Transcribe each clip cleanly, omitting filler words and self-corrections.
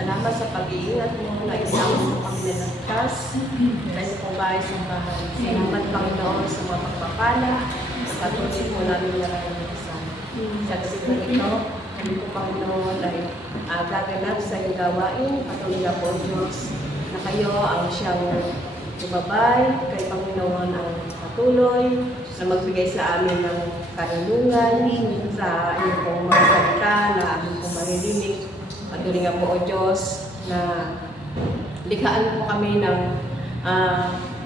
Salamat sa pag-iingat mo na isama sa pagniligtas. Kayo po bahay sa bahay. Salamat, Panginoon, sa mga pagpapala. Patuloy po namin naranasan. Sa gabi po ito, kami po, Panginoon, ay gaganap sa iyong gawain. Patuloy na po, Diyos, na kayo ang siyang tumabay. Kay Panginoon ang patuloy na magbigay sa amin ng karunungan sa inyong pong mga salita na aming pong maririnig. Patuloy nga po, O Diyos, na likhaan po kami ng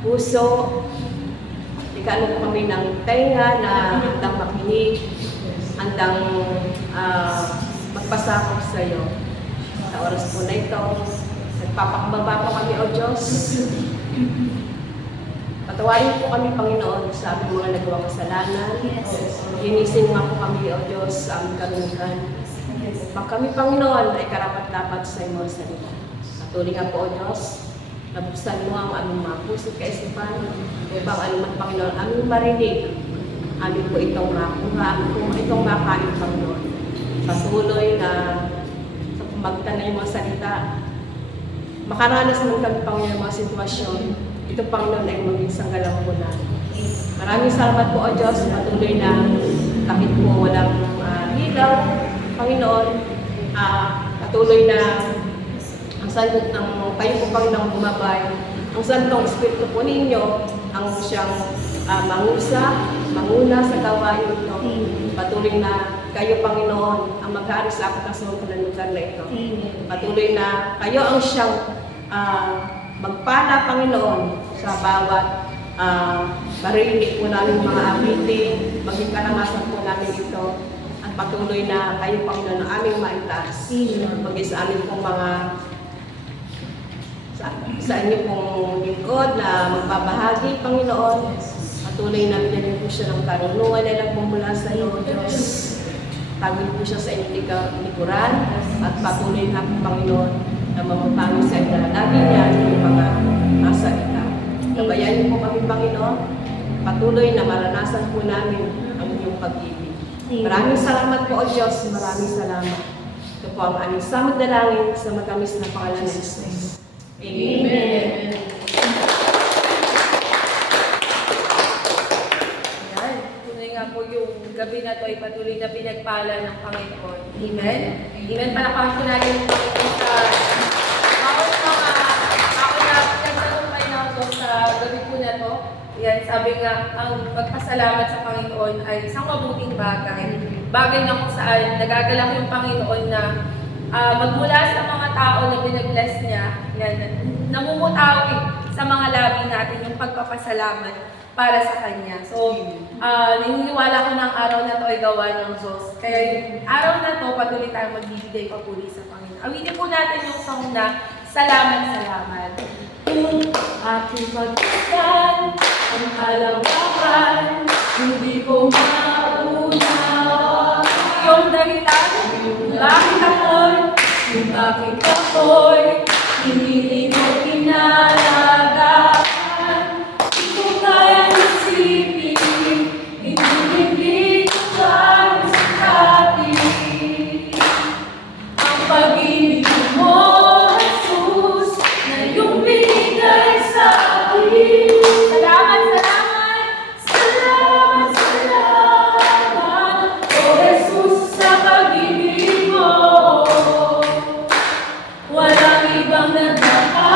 puso, likhaan po kami ng tenga na handang makinig, handang magpasakop sa iyo. Sa oras po na ito, nagpapakababa po kami, O Diyos. Patawarin po kami, Panginoon, sa aming mga nagawang kasalanan. Linisin nga po kami, O Diyos, sa aming karunungan. Pag kami, Panginoon, ay karapat-dapat sa iyong mga salita. Patuloy nga po, O Diyos, nabuksan mo ang aming mga puso kaisipan, upang anuman, Panginoon, aming marinig, amin po itong makuha, amin po itong makain, Panginoon. Patuloy na sa pamagitan na yung mga salita, makaranas man kami, Panginoon, mga sitwasyon, ito, Panginoon, ay maging sanggalang po na. Maraming salamat po, O Diyos, patuloy na kahit po walang ilaw, Panginoon, patuloy na ang santong ng kayo po, Panginoon, bumabay. Ang santong Espiritu po ninyo, ang siyang manguna sa gawain ito. Patuloy na kayo, Panginoon, ang mag-aari sa akin sa mga lugar na ito. Patuloy na kayo ang siyang magpala, Panginoon, sa bawat marinig po namin mga awitin, maging karanasan po namin ito. At patuloy na kayo, Panginoon, ang aming maitaas. Maging sa amin pong mga sa inyo pong lingkod na magbabahagi, Panginoon. Patuloy na binigyan po siya ng karunungan na lang mula sa iyo, Diyos. Tagin po siya sa inyong likuran at patuloy na po, Panginoon, na mamutangin sa inyo. Lagi niya yung mga nasa ika. Gabayan niyo po kami, Panginoon. Patuloy na maranasan po namin ang inyong pag-ibig. Maraming salamat po, O Diyos. Maraming salamat. Ito po ang aming samad dalangin sa matamis na pangalan ng Jesus. Amen. Ayan. Tunay nga po yung gabi na to ay patuloy na pinagpala ng Panginoon. Amen? Amen. Palakpakan po natin yung Panginoon sa ako na pinagtagumpay na ako sa gabi po na to. Yan, sabi nga, ang pagpasalamat sa Panginoon ay isang mabuting bagay. Bagay na kung saan nagagalak yung Panginoon na magmula sa mga tao na binag-bless niya, yan, namumutawi sa mga labi natin yung pagpapasalamat para sa Kanya. So, naniniwala ko ng araw na to ay gawa ng Diyos. Kaya yung araw na to, patuloy tayong magbibigay papuri sa Panginoon. Awitin po natin yung song na Salamat, Salamat. Kung aking pagkakan, ang halawakan, hindi ko maunawa. Yung dahilan, bakit ako'y, yung bakit ako'y, hindi mo pinalagaan. Hindi ko kaya isipin, hindi ko kaya sakapin. Ang pag-ibig mo, Jesus, na iyong binigay sa akin. Salamat, salamat, salamat, salamat, O Jesus, sa pag-ibig mo. Walang ibang nagmamahal.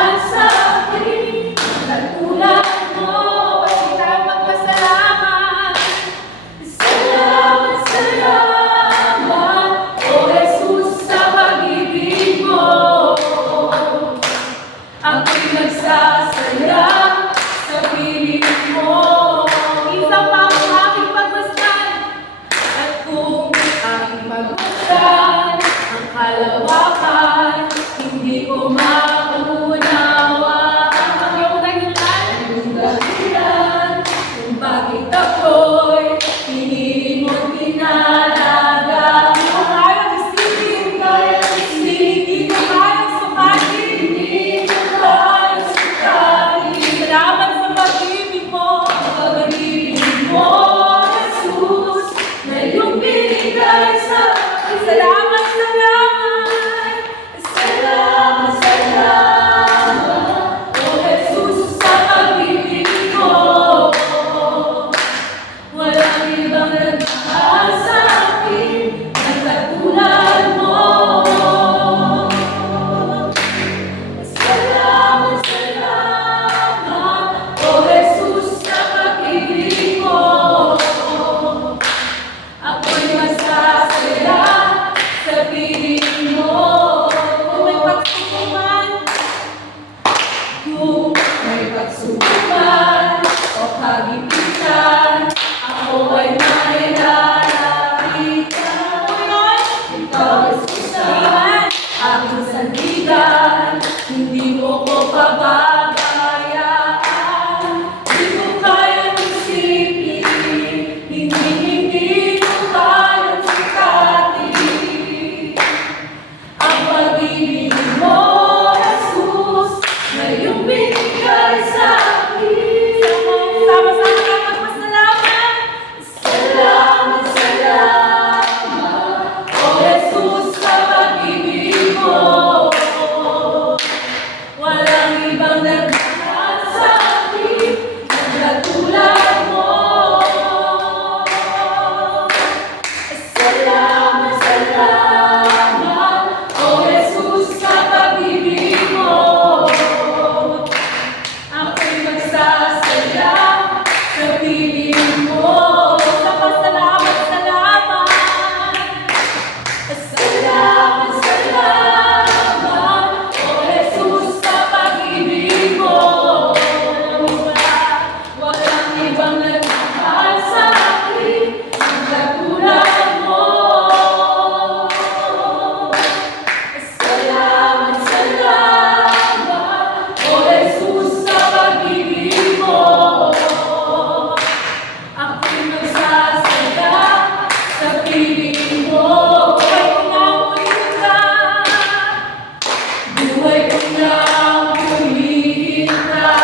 Buhay ko nang pumihing ka,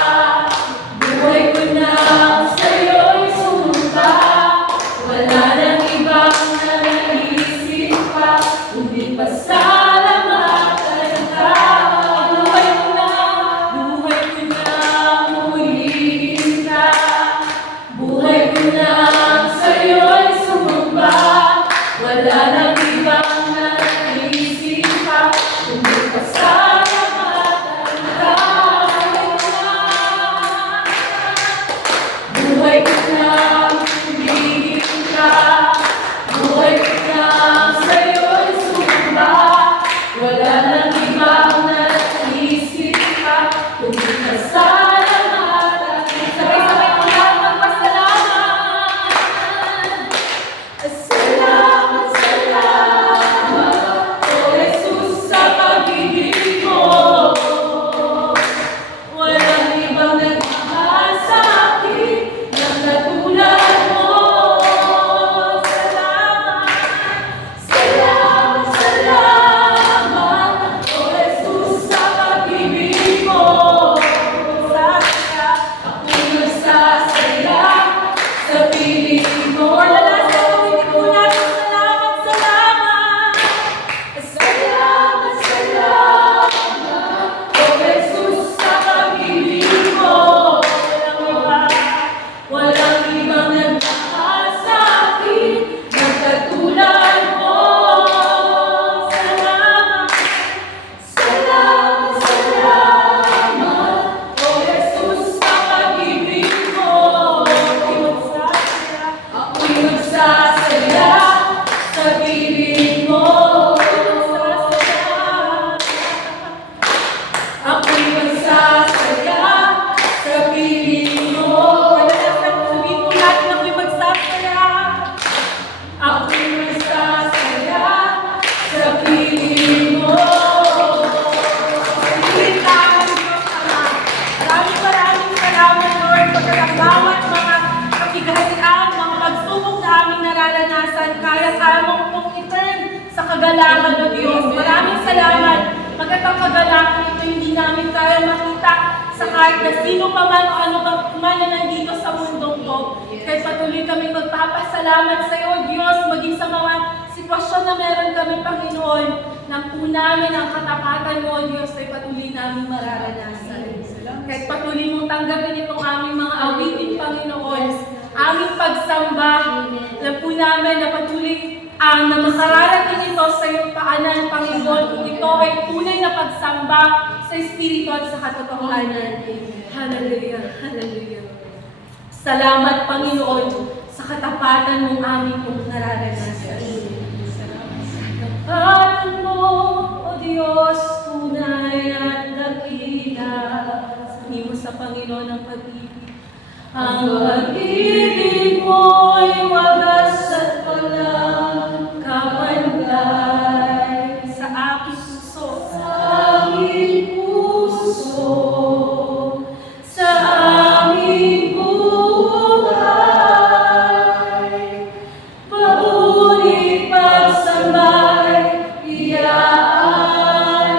buhay ko nang sa'yo'y sumamba. Wala nang ibang nanaisip pa, kundi pasalamatan ka. Buhay ko nang pumihing ka, buhay ko nang sa'yo'y sumamba. Wala nang ibang nanaisip pa, kundi pasalamatan ka. Buhay ko nang pumihing ka, buhay ko nang sa'yo'y sumamba. Wala nang ibang nanaisip pa, kundi pasalamatan ka. Sabay-sabay ko lang magpasalamat. Salamat, salamat, O Jesus, sa pag-ibig mo. Walang ibang nagmahal sa akin ng katulad mo. Salamat, salamat, salamat, O Jesus, sa pag-ibig mo. Ako'y nagsasaya sa piling mo. Salamat, salamat, salamat, salamat, O Jesus, sa pag-ibig mo. Walang ibang nagmahal sa akin ng katulad mo. Salamat, salamat, salamat, O Jesus, sa pag-ibig mo. Ako'y magsasaya sa piling mo. Ako'y magsasaya sa piling mo. Sabihin mo natin, ako'y magsasaya. Ako'y magsasaya sa piling mo. Maraming salamat, Lord, pagkat ang bawat mga kapigatian, mga pagsubok na aming nararanasan, kaya mong pong i-turn sa kagalakan ng Diyos. Maraming salamat. Pagkat ang kagalakan ito hindi namin kaya makita sa kahit na sino pa man o ano pa man na nandito sa mundong to. Kaya patuloy kami magpapasalamat sa iyo, Diyos, maging sa mga sitwasyon na meron kami, Panginoon, nang po namin ang katapatan mo, Diyos, ay patuloy namin mararanasan. Kahit patuloy mong tanggapin itong aming mga awitin, Panginoon, aming pagsamba, alam po namin na patuloy na makararating ito sa iyong paanan, Panginoon, kung ito ay tunay na pagsamba sa Espiritu at sa katotohanan. Hallelujah, hallelujah. Salamat, Panginoon, sa katapatan mong aming kong nararanasan. Katapatan mo, O Diyos, tunay at dakila. Sabihin mo sa Panginoon ang pag-ibig. Ang pag-ibig mo'y wagas at walang kapantay sa aking puso. Sa aking puso, sa aming buhay, pag-uli pagsambay, iaalay.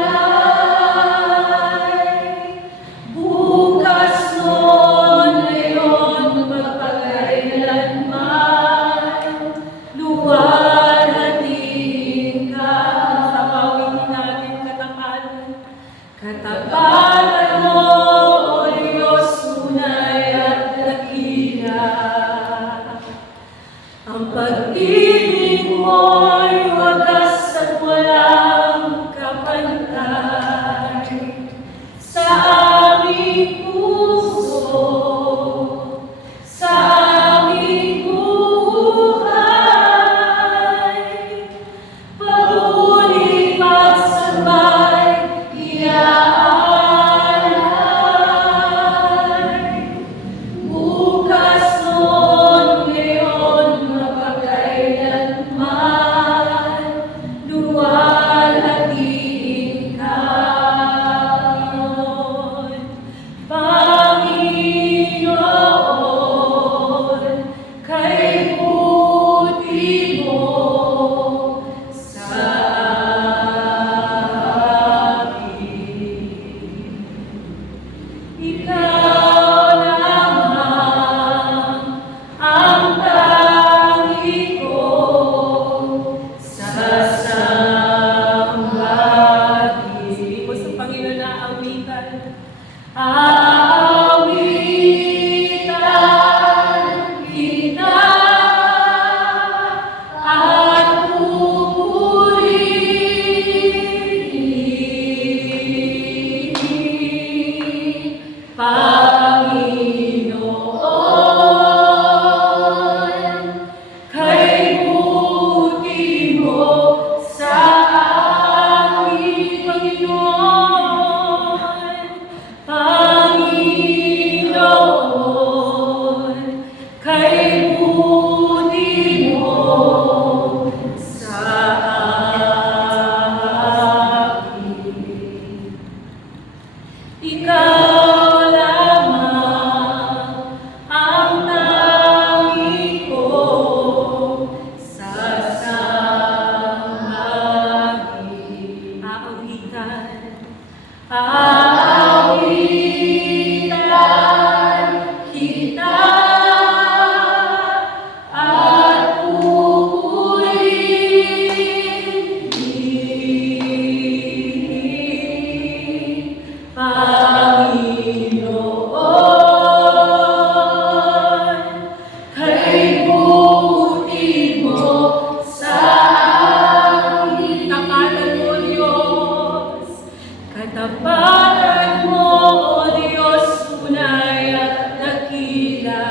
Bukas noon, ngayon, magpakailanman, luwalhatiin ka. Sa pawitin natin katapatan. Katapatan mo, O Diyos, tunay at dakila. Ang pag-ibig mo'y wagas at walang kapantay sa aming puso, sa aming buhay. Pag-uli pagsambay, iaalay. Aawitan kita at pupurihin, Panginoon, kay buti mo sa amin, Panginoon. Panginoon, kay buti mo sa amin. Ikaw lamang ang tangi kong sasambahin. Aawitan kita at pupurihin, Panginoon, kay buti mo sa amin. Katapatan mo, Diyos, katapatan mo, O Diyos, tunay at dakila.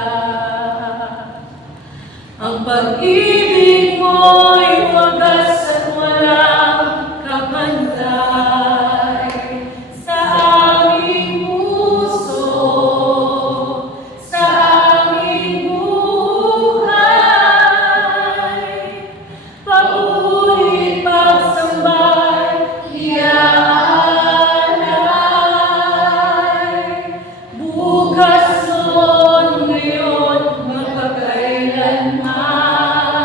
Ang pag-ibig mo'y wagas at walang kapantay sa aming puso, sa aming buhay. Papuri, pagsambay, iaalay, bukas noon, ngayon, magpakailanman.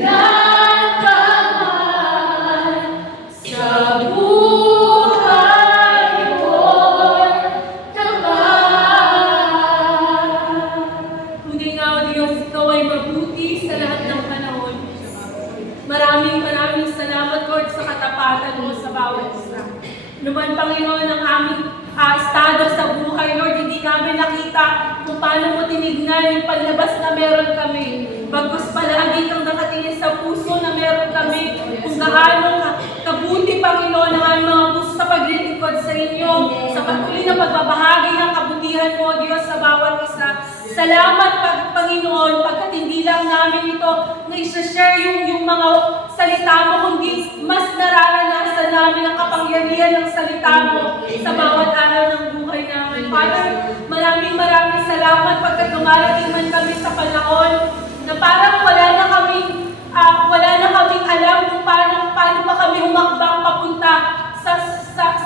kailan ka man sa buhay ko'y tapat. Tunay nga, O Diyos, Ikaw ay mabuti sa lahat ng panahon. Maraming salamat, Lord, sa katapatan mo sa bawat isa. Naman, Panginoon, ang aming estado sa buhay, Lord, hindi namin nakita kung paano mo tinignan yung panlabas na meron kami. Bagkus palagi kang nakatingin sa puso na meron kami, kung gaano kabuti, Panginoon, ang aming mga puso sa paglilingkod sa inyo, sa patuloy na pagbabahagi ng kabutihan mo, Diyos, sa bawat isa. Salamat, Panginoon, pagkat hindi lang namin ito na isa-share yung mga salita mo, kundi mas nararanasan namin ang kapangyarihan ng salita mo sa bawat araw ng buhay namin. Father, maraming salamat pagkat dumarating man kami sa panahon na parang wala na kaming alam kung paano pa kami humakbang papunta sa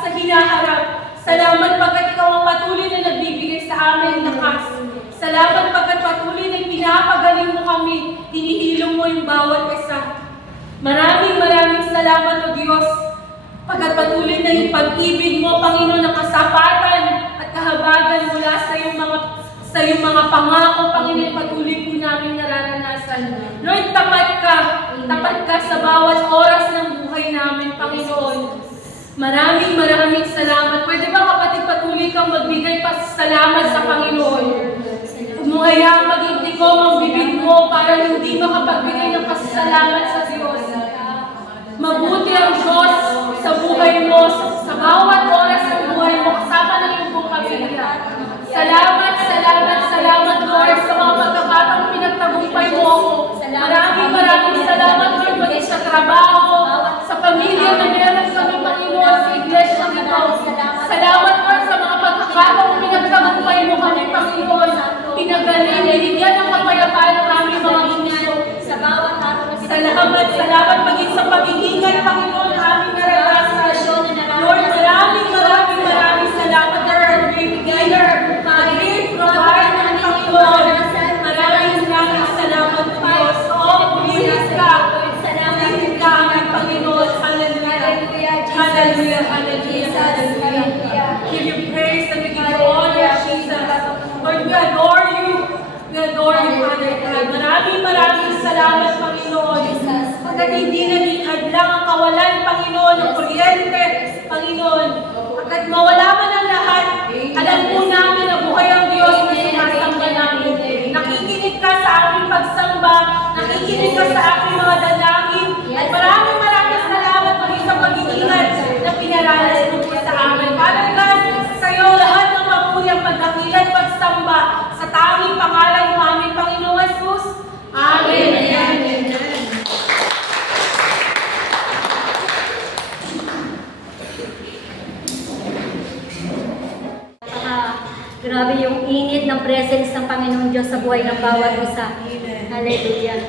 hinaharap. Salamat pagkat ikaw ang patuloy na nagbibigay sa amin lakas. Salamat pagkat patuloy na pinapagaling mo kami, hinihilom mo yung bawat isa. Maraming salamat, O Diyos, pagkat patuloy na yung pag-ibig mo, Panginoon, ng kasapatan at kahabagan mula sa iyong mga pangako, Panginoon, patuloy po namin nararanasan. Lord, tapat ka sa bawat oras ng buhay namin, Panginoon. Maraming salamat. Pwede ba, kapatid, patuloy kang magbigay pasasalamat sa Panginoon? Umuhaya maging tikom ang bibig mo para hindi makapagbigay ng pasasalamat sa Diyos. Mabuti ang Diyos sa buhay mo, sa bawat oras ng buhay mo, kasama ng iyong buong pamilya. Salamat, Lord, sa mga pagkakataong pinagtagumpay mo ako. Maraming salamat, Lord, maging sa trabaho, sa pamilya na meron kami, Panginoon, sa iglesia nito. Salamat, Lord, sa mga pagkakataong pinagtagumpay mo kami, Panginoon. Pinagaling, binigyan ng kapayapaan ng aming mga inyo. Sa bawat araw na salamat maging sa pag-iingat, Panginoon, na aming naranasan. Lord, maraming salamat, Lord, great giver, great provider, Panginoon. Maraming salamat, Diyos. Pulinis ka, aming Panginoon. Hallelujah. Give you praise and we give you honor, Jesus. Lord, we adore you. Father God. Maraming salamat, Panginoon. Pagkat hindi naging hadlang ang kawalan, Panginoon, ng kuryente, Panginoon. Pagkat mawala man ang lahat, alam po namin na buhay ang Diyos na sinasamba namin. Nakikinig ka sa aming pagsamba, nakikinig ka sa aming mga dalangin, at maraming salamat maging sa pag-iingat na pinaranas mo po sa amin. Father God, sa iyo lahat ng papuri ang pagdakilan, pagsamba sa tanging pangalan ng aming Panginoong Jesus. Amen. Grabe yung init ng presence ng Panginoong Diyos sa buhay ng bawat isa. Hallelujah.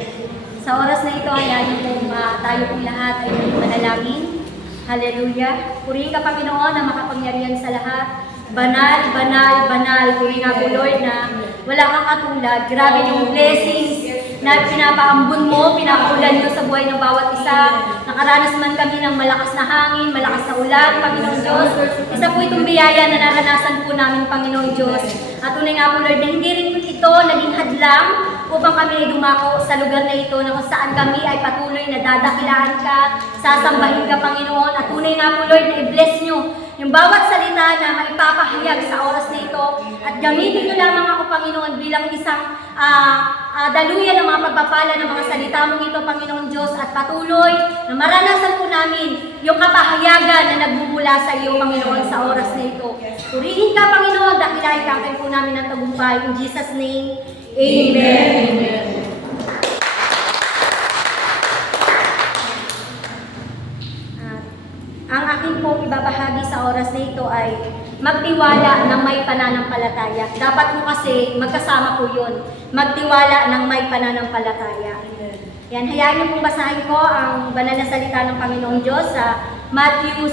Sa oras na ito, hayaan niyo po tayo pong lahat ay manalangin. Hallelujah. Purihin ka, Panginoon, na makapangyarihan sa lahat. Banal. Purihin nga po, Lord, na wala kang katulad. Grabe yung blessings na pinapaambun mo, pinapaulan mo sa buhay ng bawat isa. Nakaranas man kami ng malakas na hangin, malakas na ulan, Panginoong Diyos. Isa po itong biyaya na naranasan po namin, Panginoong Diyos. At tunay nga po, Lord, na hindi rin ito naging hadlang upang kami ay dumako sa lugar na ito na kung saan kami ay patuloy na dadakilaan ka, sasambahin ka, Panginoon. At tunay nga po, Lord, na i-bless nyo yung bawat salita na maipapahayag sa oras na ito. At gamitin nyo lamang ako, Panginoon, bilang isang daluyan ng mga pagpapala ng mga salita mong ito, Panginoon Diyos, at patuloy na maranasan po namin yung kapahayagan na nagbubula sa iyo, Panginoon, sa oras na ito. Purihin ka, Panginoon, dakilahin ka po namin ng tagumpay. In Jesus' name, Amen. Ang aking pong ibabahagi sa oras na ito ay magtiwala ng may pananampalataya. Dapat po kasi magkasama po yun. Magtiwala ng may pananampalataya. Yan, hayaan niyo pong basahin ko ang banal na salita ng Panginoong Diyos sa Matthew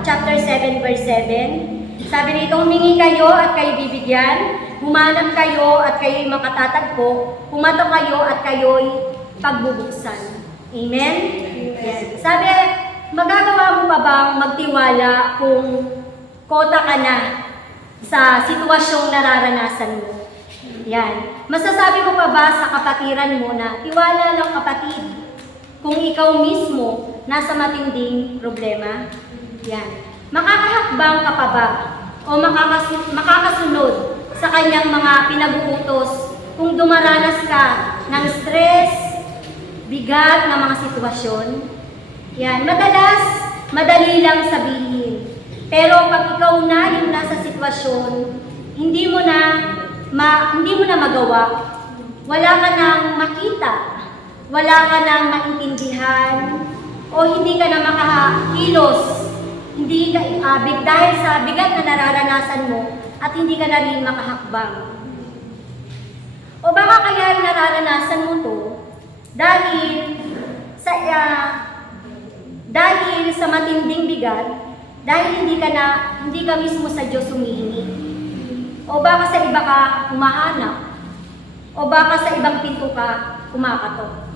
chapter 7, verse 7. Sabi rito, humingi kayo at kayo bibigyan. humanap kayo at kayo'y makatatagpo, humato kayo at kayo'y pagbubuksan. Amen? Yan. Sabi, magagawa mo pa bang magtiwala kung kota ka na sa sitwasyong nararanasan mo? Yan. Masasabi mo pa ba sa kapatiran mo na tiwala lang kapatid kung ikaw mismo nasa matinding problema? Yan. Makakahakbang ka pa ba o makakasunod sa kanyang mga pinag-uutos kung dumaranas ka ng stress, bigat na mga sitwasyon? Yan. Madalas, madali lang sabihin. Pero pag ikaw na yung nasa sitwasyon, hindi mo na magawa. Wala ka nang makita. Wala ka nang maintindihan. O hindi ka na makakilos. Hindi ka, dahil sa bigat na nararanasan mo at hindi ka na rin makahakbang. O baka kaya nararanasan mo to dahil sa matinding bigat, dahil hindi ka mismo sa Diyos humihingi. O baka sa iba ka humahanap. O baka sa ibang pinto ka kumakatok.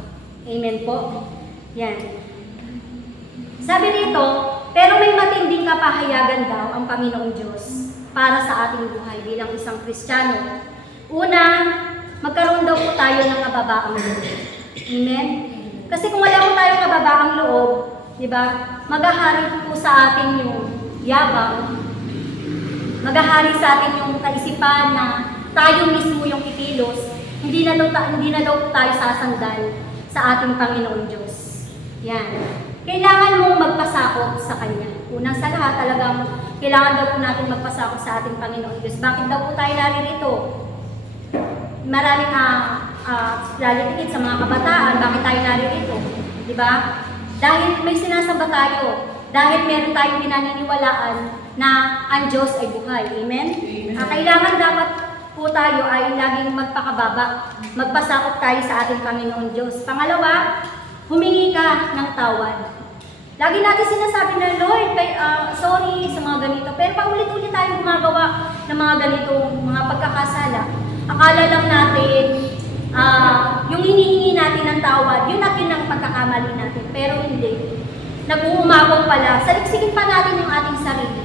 Amen po? Yan. Sabi rito, pero may matinding kapahayagan daw ang Panginoong Diyos para sa ating buhay bilang isang Kristiyano. Una, magkaroon daw po tayo ng kababaang loob. Amen? Kasi kung wala po tayong kababaang loob, di ba, maghahari po sa atin yung yabang, maghahari sa atin yung kaisipan na tayo mismo yung kikilos, hindi na daw po tayo sasandal sa ating Panginoong Diyos. Yan. Kailangan mong magpasakop sa Kanya. Unang sa lahat, talagang kailangan daw po natin magpasakop sa ating Panginoong Diyos. Bakit daw po tayo naririto? Maraming lalitikit sa mga kabataan, bakit tayo naririto? Di ba? Dahil may sinasamba tayo. Dahil meron tayong pinaniniwalaan na ang Diyos ay buhay. Amen? Kailangan dapat po tayo ay laging magpakababa. Magpasakop tayo sa ating Panginoong Diyos. Pangalawa, humingi ka ng tawad. Lagi natin sinasabi na, Lord, sorry sa mga ganito. Pero paulit-ulit tayo gumagawa ng mga ganitong mga pagkakasala. Akala lang natin, yung hinihingi natin ng tawad, yun natin ang pagkakamali natin. Pero hindi. Nag-uumabong pala. Saliksikin pa natin yung ating sarili.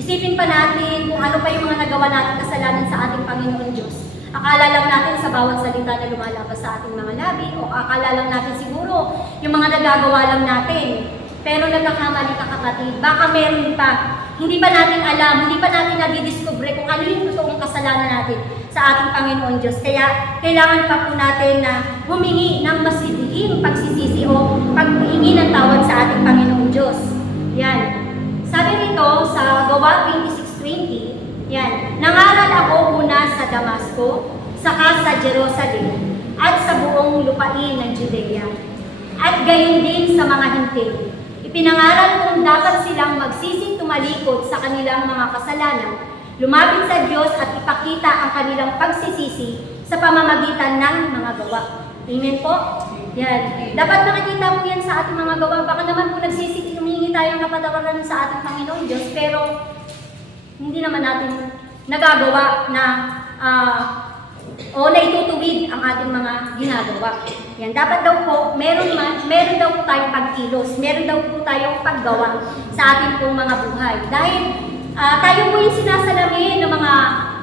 Isipin pa natin kung ano pa yung mga nagawa natin kasalanan sa ating Panginoon Diyos. Akala lang natin sa bawat salita na lumalabas sa ating mga labi, o akala lang natin siguro yung mga nagagawa lang natin. Pero nagkakamali ka kapatid, baka meron pa. Hindi pa natin alam, hindi pa natin nadidiscover kung ano yung totoong kasalanan natin sa ating Panginoon Diyos. Kaya kailangan pa po natin na humingi ng mas higing pagsisisi o paghingi ng tawad sa ating Panginoon Diyos. Yan. Sabi rito sa Gawa 26:20, yan, nangaral ako una sa Damasco, saka sa Jerusalem, at sa buong lupain ng Judea, at gayon din sa mga hintil. Ipinangaral kung dapat silang magsising tumalikod sa kanilang mga kasalanan, lumapit sa Diyos at ipakita ang kanilang pagsisisi sa pamamagitan ng mga gawa. Amen po? Yan. Dapat makikita po yan sa ating mga gawa. Baka naman po humingi tayo ng kapatawaran sa ating Panginoon Diyos, pero hindi naman natin nagagawa na o naitutuwid ang ating mga ginagawa. Yan, dapat daw po, meron daw po tayong pagkilos, meron daw po tayong paggawa sa ating pong mga buhay. Dahil tayo po yung sinasalamin ng mga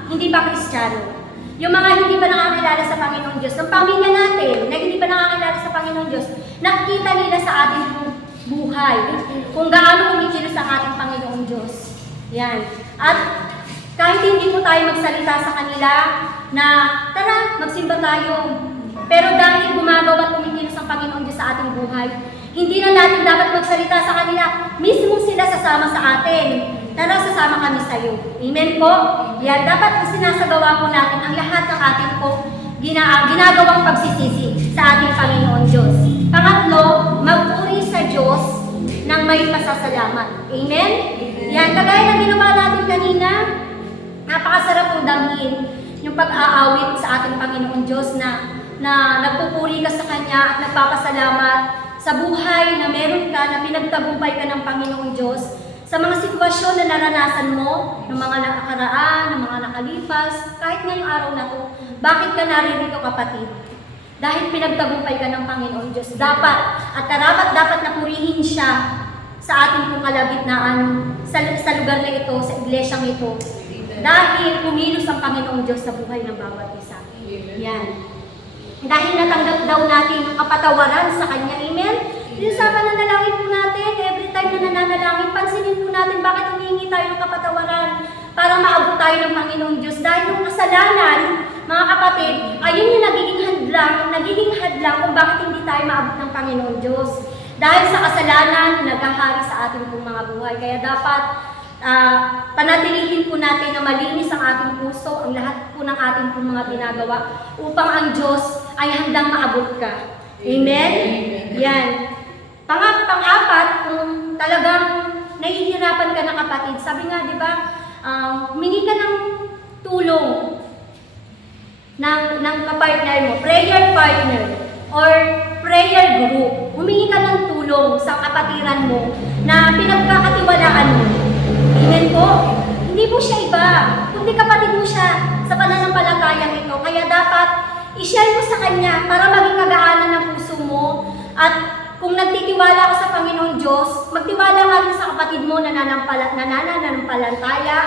hindi pa Kristiyano. Yung mga hindi pa nakakilala sa Panginoong Diyos, ng pamilya natin na hindi pa nakakilala sa Panginoong Diyos, nakikita nila sa ating buhay kung gaano kumikilos ang ating Panginoong Diyos. Yan. At kahit hindi po tayo magsalita sa kanila na, tara, magsimba tayo. Pero dahil gumagawa at kumikilos ang Panginoon Diyos sa ating buhay, hindi na natin dapat magsalita sa kanila. Mismo sila sasama sa atin. Tara, sasama kami sa iyo. Amen po? Yan, dapat sinasagawa po natin ang lahat ng ating po ginagawang pagsisisi sa ating Panginoon Diyos. Pangatlo, magpuri sa Diyos ng may pasasalamat. Amen? Yan, kagaya ng ginawa natin kanina, napakasarap po damhin yung pag-aawit sa ating Panginoon Diyos na nagpupuri ka sa Kanya at nagpapasalamat sa buhay na meron ka, na pinagtagumpay ka ng Panginoong Diyos, Sa mga sitwasyon na naranasan mo, ng mga nakakaraan, ng mga nakalipas, kahit ngayong araw na to, bakit ka naririto kapatid? Dahil pinagtagumpay ka ng Panginoon Diyos. Dapat at dapat na purihin siya sa ating pong kalagitnaan, sa lugar na ito, sa iglesyang ito. Dahil kumilos ang Panginoon Diyos sa buhay ng bawat isa. Yan. Dahil natanggap daw natin yung kapatawaran sa Kanya. Amen? Yung sa pananalangin po natin, every time na nananalangin, pansinin po natin bakit humingi tayo ng kapatawaran para maabot tayo ng Panginoong Diyos. Dahil yung kasalanan, mga kapatid, ayun yung nagiging hadlang kung bakit hindi tayo maabot ng Panginoong Diyos. Dahil sa kasalanan, naghahari sa ating pong mga buhay. Kaya dapat panatilihin po natin na malinis ang ating puso, ang lahat po ng ating pong mga ginagawa, upang ang Diyos ay handang maabot ka. Amen? Yan. Pang-apat, kung talagang nahihirapan ka na kapatid, sabi nga, di ba, humingi ka ng tulong ng kapartner mo, prayer partner, or prayer group. Humingi ka ng tulong sa kapatiran mo na pinagkakatiwalaan mo. Amen po? Hindi po siya iba, kundi kapatid mo siya sa pananampalatayang ito. Kaya dapat i-share mo sa kanya para maging kagaanan ng puso mo. At kung nagtitiwala ka sa Panginoong Diyos, magtiwala ka rin sa kapatid mo na nananampalataya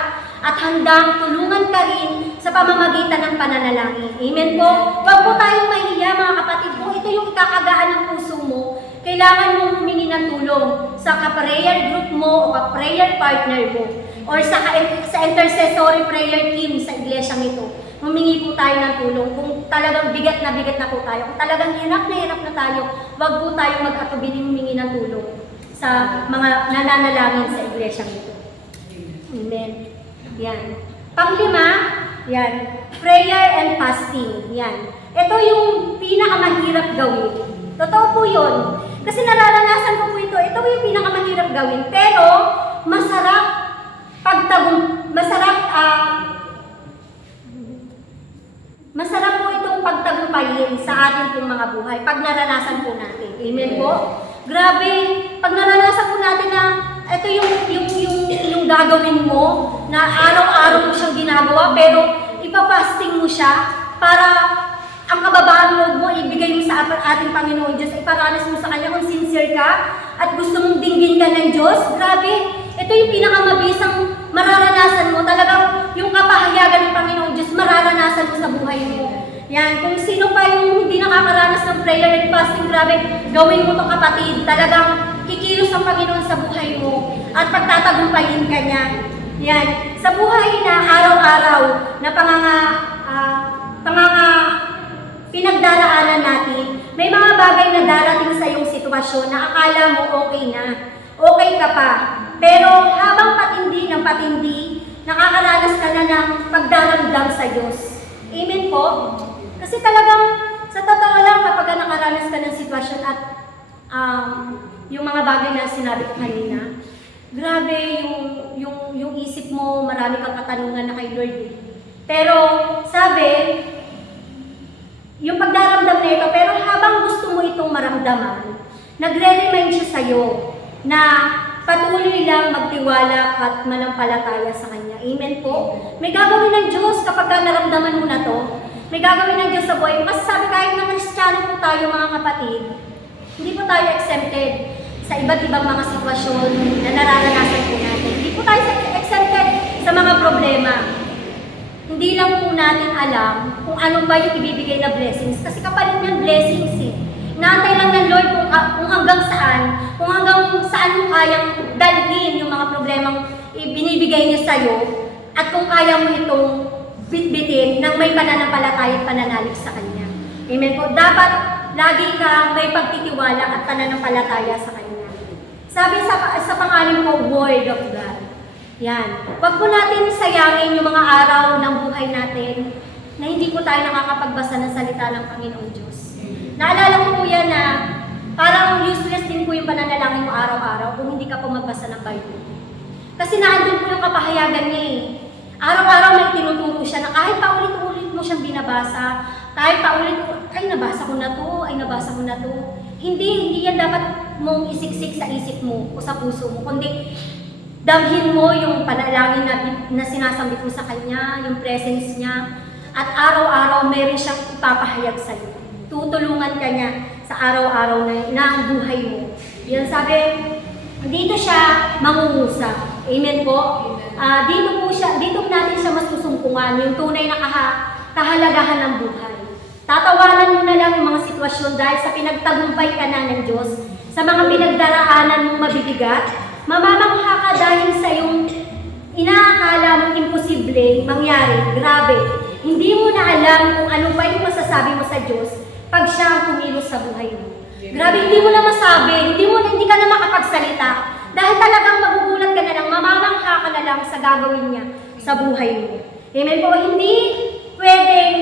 at handang tulungan ka rin sa pamamagitan ng pananalangin. Amen po? Huwag po tayong mahihiya mga kapatid. Kung ito yung ikakagaan ng puso mo, kailangan mong humingi ng tulong sa ka-prayer group mo o ka-prayer partner mo or sa intercessory prayer team sa iglesyang ito. Humingi po tayo ng tulong. Kung talagang bigat na po tayo, kung talagang hirap na tayo, wag po tayong mag-atubili humingi ng tulong sa mga nananalangin sa iglesyang ito. Amen. Yan. Panglima, yan, prayer and fasting. Yan. Ito yung pinakamahirap gawin. Totoo po yun. Kasi nararanasan ko po ito. Ito yung pinakamahirap gawin. Pero, masarap masarap po itong pagtagumpayin sa ating pong mga buhay pag naranasan po natin. Amen po? Grabe, pag naranasan po natin na ito yung gagawin mo, na araw-araw mo siyang ginagawa, pero ipapasting mo siya para ang kababaang loob mo ibigay mo sa ating Panginoon Diyos, iparanas mo sa Kanya kung sincere ka at gusto mong dinggin ka ng Diyos. Grabe, ito yung pinakamabisang mararanasan mo. Talagang yung kapahayagan ng Panginoon Diyos, mararanasan mo sa buhay mo. Yan, kung sino pa yung hindi nakakaranas ng prayer and fasting, grabe, gawin mo itong kapatid. Talagang kikilos ang Panginoon sa buhay mo at pagtatagumpayin ka niya. Yan, sa buhay na araw-araw na pinagdaraanan natin, may mga bagay na darating sa iyong sitwasyon na akala mo okay na, okay ka pa. Pero habang patindi ng patindi, nakakaranas ka na ng pagdaramdam sa Diyos. Amen po? Kasi talagang, sa totoo lang, kapag nakaranas ka ng sitwasyon at yung mga bagay na sinabi ko kanina, grabe yung isip mo, marami kang katanungan na kay Lord. Pero sabi, yung pagdaramdam na ito, pero habang gusto mo itong maramdaman, nagre-remind siya sa'yo na patuloy lang magtiwala at manampalataya sa Kanya. Amen po? May gagawin ng Diyos kapag naramdaman mo na to. May gagawin ng Diyos sa buhay mo. Kasi sabi kahit na Kristiyano po tayo mga kapatid, hindi po tayo exempted sa iba't ibang mga sitwasyon na nararanasan po natin. Hindi po tayo exempted sa mga problema. Hindi lang po natin alam kung ano ba yung ibibigay na blessings. Kasi kapalit ng blessings eh. Naantay lang ng Lord kung hanggang saan mo kayang dalhin yung mga problemang binibigay niya sa'yo at kung kaya mo itong bitbitin ng may pananampalataya at pananalig sa Kanya. Amen po. Dapat lagi ka may pagtitiwala at pananampalataya sa Kanya. Sabi sa pangalan ko, Word of God. Yan. Huwag po natin sayangin yung mga araw ng buhay natin na hindi po tayo nakakapagbasa ng salita ng Panginoong Diyos. Naalala ko po yan na parang useless din po yung pananalangin mo araw-araw kung hindi ka po magbasa ng Bible. Kasi naandun po yung kapahayagan niya eh. Araw-araw may tinuturo siya na kahit paulit-ulit mo siyang binabasa, kahit paulit-ulit, ay nabasa ko na to. Hindi yan dapat mong isiksik sa isip mo o sa puso mo, kundi Damhin mo yung panalangin na sinasambit mo sa Kanya, yung presence niya, at araw-araw meron siyang ipapahayag sa iyo. Tutulungan ka niya sa araw-araw na ang buhay mo. Yan sabi, dito siya mangungusap. Amen po? Dito natin siya mas susumpungan, yung tunay na kahalagahan ng buhay. Tatawanan mo na lang yung mga sitwasyon dahil sa pinagtagumpay ka na ng Diyos, sa mga pinagdaraanan mong mabibigat, mamamangha ka dahil sa yung inaakala mong imposible mangyari. Grabe. Hindi mo na alam kung ano pa yung masasabi mo sa Diyos pag siya ang kumilos sa buhay mo. Grabe, hindi mo na masabi, hindi ka na makapagsalita dahil talagang magugulat ka na lang, mamamangha ka na lang sa gagawin niya sa buhay mo. Amen po, hindi pwedeng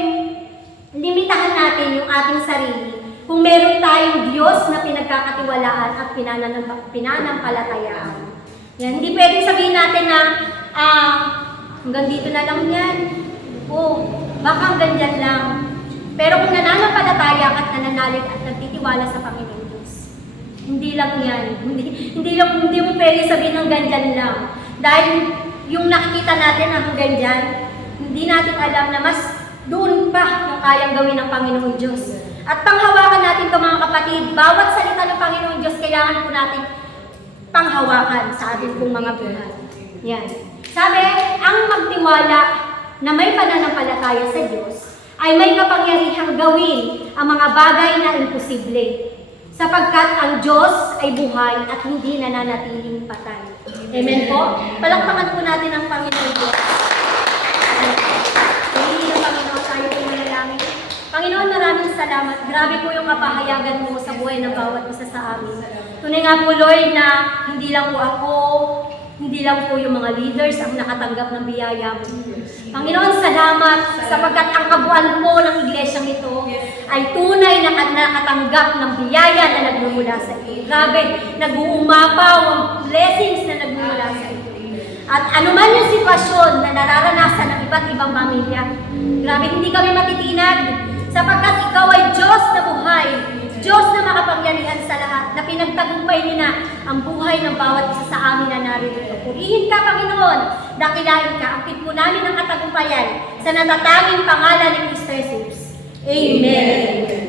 limitahan natin yung ating sarili kung meron tayong Diyos na pinagkakatiwalaan at pinanampalatayaan. Yan, hindi pwedeng sabihin natin na hanggang dito na lang yan. Baka hanggang dyan lang. Pero kung nananampalataya at nananalig at nagtitiwala sa Panginoon Diyos, hindi lang yan. Hindi mo pwede sabihin hanggang dyan lang. Dahil yung nakikita natin hanggang dyan, hindi natin alam na mas doon pa yung kayang gawin ng Panginoon Diyos. At panghawakan natin ito mga kapatid, bawat salita ng Panginoon Diyos, kailangan po natin panghawakan sa ating pong mga buhay. Yan. Sabi, ang magtiwala na may pananampalataya sa Diyos ay may kapangyarihang gawin ang mga bagay na imposible, sapagkat ang Diyos ay buhay at hindi nananatiling patay. Amen po? Palakpakan po natin ang Panginoon Diyos. Panginoon, tayo po manalangin. Panginoon, maraming salamat. Grabe po yung kapahayagan mo sa buhay ng bawat isa sa amin. Tunay nga po, Lord, na hindi lang po ako, hindi lang po yung mga leaders ang nakatanggap ng biyaya mo. Panginoon, salamat sapagkat ang kabuuan po ng iglesyang ito ay tunay na nakatanggap ng biyaya na nagmumula sa iyo. Grabe, nag-uumapaw ang blessings na nagmumula sa iyo. At anuman yung sitwasyon na nararanasan ng iba't ibang pamilya, grabe, hindi kami matitinag sapagkat ikaw ay Diyos na buhay, Diyos na makapangyarihan sa lahat, na pinagtagumpay niyo na ang buhay ng bawat isa sa amin na narito. Purihin ka, Panginoon, dakilain ka, angkit po namin ang katagumpayan sa natatanging pangalan ni Kristo Jesus. Amen.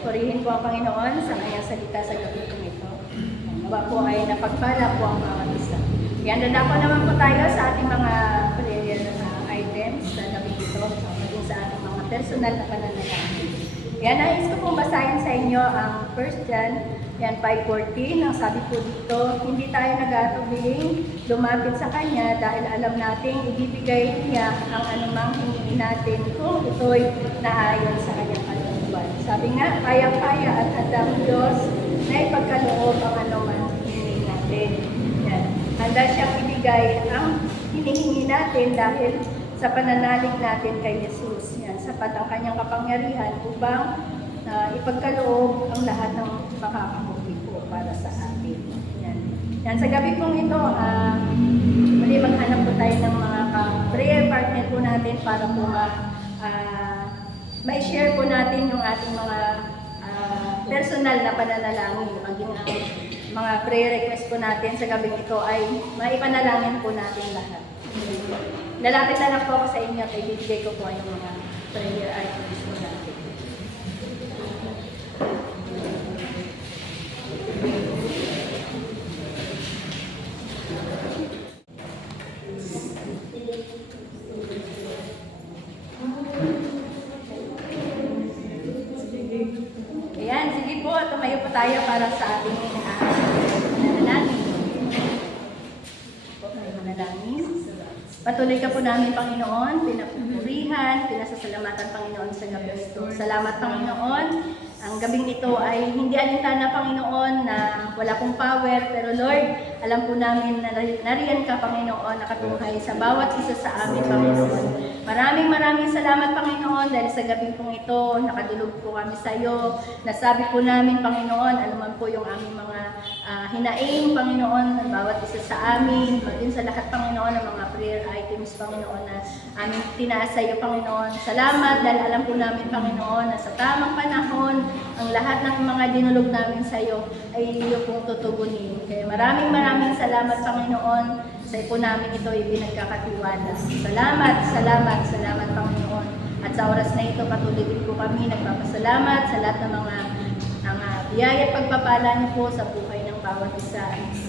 Purihin po ang Panginoon sa kanyang salita sa gabi kong ito. Nawa po ay napagpala po ang bawat isa. Yan, dadako naman po tayo sa ating mga prayer items sa gabi ito, maging sa ating mga personal na pananalangin. Yan, nais ko pong basahin sa inyo ang 1 John 5:14. Ang sabi po dito, hindi tayo nag-atubiling lumapit sa Kanya dahil alam nating ibibigay niya ang anumang hingin natin kung ito'y naayon sa Kanyang kalooban. Sabi nga, kayang-kaya at handang Diyos na ipagkaloob ang anumang hingin natin. Yan. Handa siyang ibigay ang hinihingi natin dahil sa pananalig natin kay Jesus. Yan, sapat ang Kanyang kapangyarihan upang ipagkaloob ang lahat ng makakabuti po para sa atin. Yan. Yan, sa gabi pong ito, muli maghanap po tayo ng mga prayer partner po natin para po ma-share po natin yung ating mga personal na pananalangin. Maging ang mga prayer request po natin sa gabing ito ay maipanalangin po natin lahat. Lalapit na lang po ako sa inyo at ibibigay ko po yung mga prayer items po natin. Ayan, sige po, tumayo po tayo para sa ating manalangin. Manalangin. Patuloy ka po namin, Panginoon, pinapurihan, pinasasalamatan, Panginoon, sa gabi ito. Salamat, Panginoon. Ang gabing ito ay hindi alintana, Panginoon, na wala pong power, pero Lord, alam po namin na nariyan ka, Panginoon, nakatunghay sa bawat isa sa amin, Panginoon. Maraming salamat, Panginoon, dahil sa gabi pong ito, nakadulog po kami sa iyo. Nasabi po namin, Panginoon, anuman po yung aming mga hinaing, Panginoon, ng bawat isa sa amin, maging sa lahat, Panginoon, ng mga prayer items, Panginoon, na aming tinaas sa iyo, Panginoon. Salamat dahil alam po namin, Panginoon, na sa tamang panahon, ang lahat ng mga dinulog namin sa iyo ay iyo pong tutugunin. Kaya maraming salamat, Panginoon, sa po namin ito ibinagkakatiwala. Salamat, Panginoon. At sa oras na ito, patuloy din po kami nagpapasalamat sa lahat ng mga biyaya at pagpapala niyo po sa buhay ng bawat isa.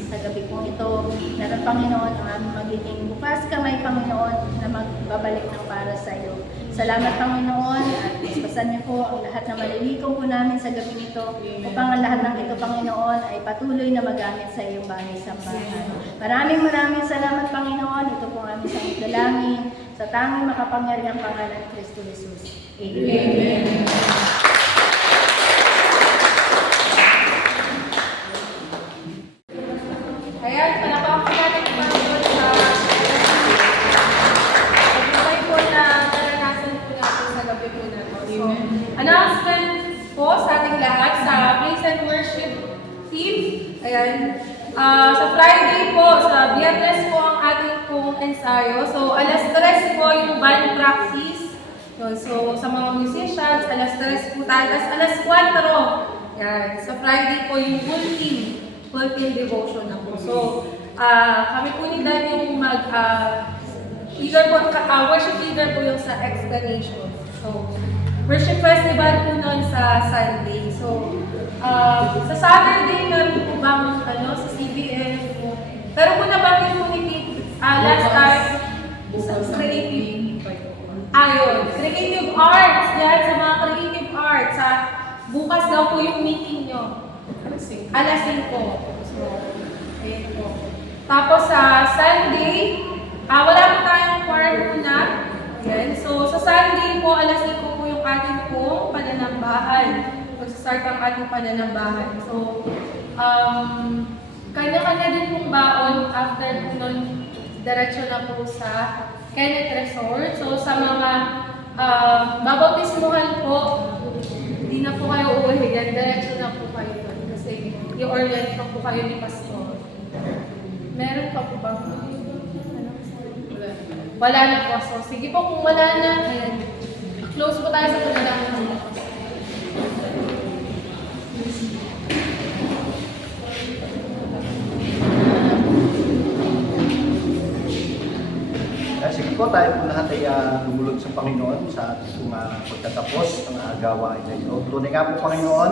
Sa gabi po ito, naroon, Panginoon, ang aming magiging bukas kamay, Panginoon, na magbabalik ng para sa iyo. Salamat, Panginoon, at paspasan niyo po ang lahat na malilikom po namin sa gabi nito upang ang lahat ng ito, Panginoon, ay patuloy na magamit sa iyong bahay-sambahan. Maraming salamat, Panginoon. Ito po ang aming sa dalangin sa tanging makapangyarihang pangalan ng Kristo Jesus. Amen. Ayan, palakpakan natin ang Panginoon sa pagbuhay po na naranasan po natin sa gabi po na to. So, announcement po sa ating lahat sa Praise and Worship team. Ayan. Sa Friday po, sa Biyernes po ang ating pong ensayo. So, alas 3 po yung band practice. So, sa mga musicians, alas 3 po tayo. Tapos alas 4. Ayan. Sa Friday po yung full team devotion na po. So, kami po ni Dan yung worship leader po yung sa explanation. So, worship festival po noon sa Sunday. So, sa Saturday, meron po bang sa CBN po. Pero kung nabanggit po ni Kate, last time, sa creative arts. Yan, sa mga creative arts. Bukas daw po yung meeting nyo. Alas 5. So, ayun po. Tapos sa Sunday, wala po tayong choir muna. Ayan. So, sa Sunday po, alas 5 po yung ating pong pananambahan. Mag-start ang ating pananambahan. So, kanya-kanya din pong baon after po nun, diretso na po sa Kenneth Resort. So, sa mga babautismuhan po, hindi na po kayo uuwi yan. Diretso na po kayo doon. Kasi i-orient pa po kayo ni Pastor. Meron pa po ba? Wala na po. So, sige po kung wala na, ayan. Close po tayo sa panalangin. Sige po, tayo po lahat ay lumulog sa Panginoon sa ating pagtatapos ng gawain na ito. Tunay nga po, Panginoon,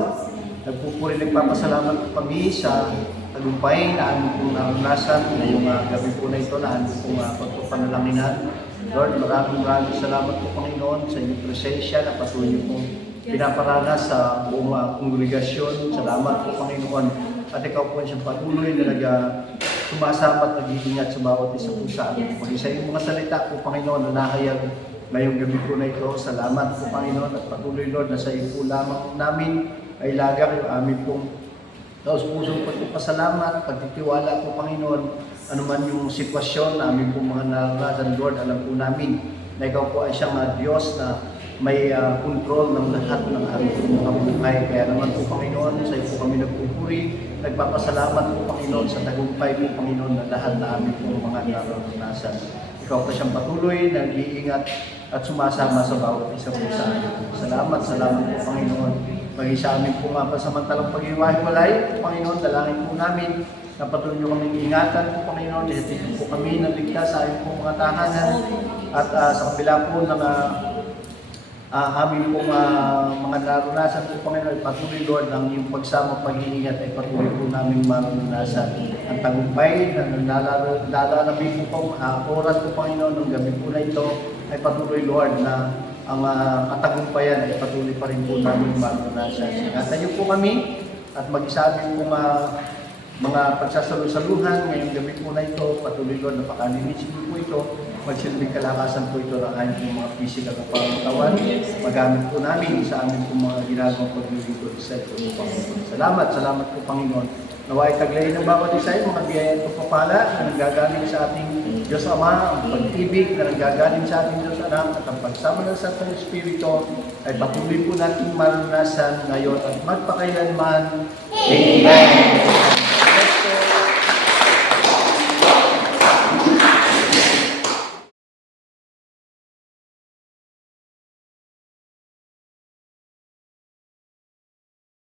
nagpupuri nagpapasalamat po kami sa tagumpay na aming pong naranasan ngayong gabi po na ito na aming pong pagpapanalanginan. Lord, maraming salamat po, Panginoon, sa inyong presensya na patuloy niyo pong pinaparanas sa buong kongregasyon. Salamat po, Panginoon. At ikaw po siyang patuloy na sumasama at nag-iingat sa bawat isa po sa amin. Sa iyong mga salita po, Panginoon, na nahayag ngayong gabi po na ito. Salamat po, Panginoon, at patuloy, Lord, na sa iyo po lamang namin ay lagak yung amin pong taos-pusong pagpapasalamat, pagtitiwala po, Panginoon, anuman yung sitwasyon na amin pong mga naranasan, Lord, alam po namin na ikaw po ay siyang Diyos na may control ng lahat ng aming mga buhay. Kaya naman po, Panginoon, sa iyo po kami nagpupuri. Nagpapasalamat po, Panginoon, sa tagumpay po, Panginoon, na lahat na aming po mga naranasan. Ikaw pa siyang patuloy, nag-iingat at sumasama sa bawat isa po sa amin. Salamat po, Panginoon. Maging sa amin po nga pasamantalang pag-iwahiwalay, Panginoon, dalangin po namin na patuloy niyo kaming ingatan po, Panginoon. Ihatid po kami ng ligtas sa aming po mga tahanan. At sa kabila po ng aming pong mga naranasan po, Panginoon, patuloy, Lord, ang iyong pagsama, pag-iingat ay patuloy po namin maranasan. Ang tagumpay na lalalabi po oras po, Panginoon, ng gabi po na ito ay patuloy, Lord, na ang katagumpayan ay patuloy pa rin po namin maranasan. Ingatan niyo po kami at mag-isabi po mga pagsasalusaluhan ngayong gabi po na ito. Patuloy, Lord, na pakalinisin po ito. Magsilbing kalakasan po ito ng aming mga physical na pangatawan. Magamit po namin sa aming po mga ginagawang paglilingkod sa ito po, Panginoon. Salamat po, Panginoon. Naway taglayin ng bawat isa yung mga biyaya at pagpapala na nanggagaling sa ating Diyos Ama, ang pag-ibig na nanggagaling sa ating Diyos Anak, at ang pagsama ng Santo Espiritu ay patuloy po natin maranasan ngayon at magpakailanman. Amen.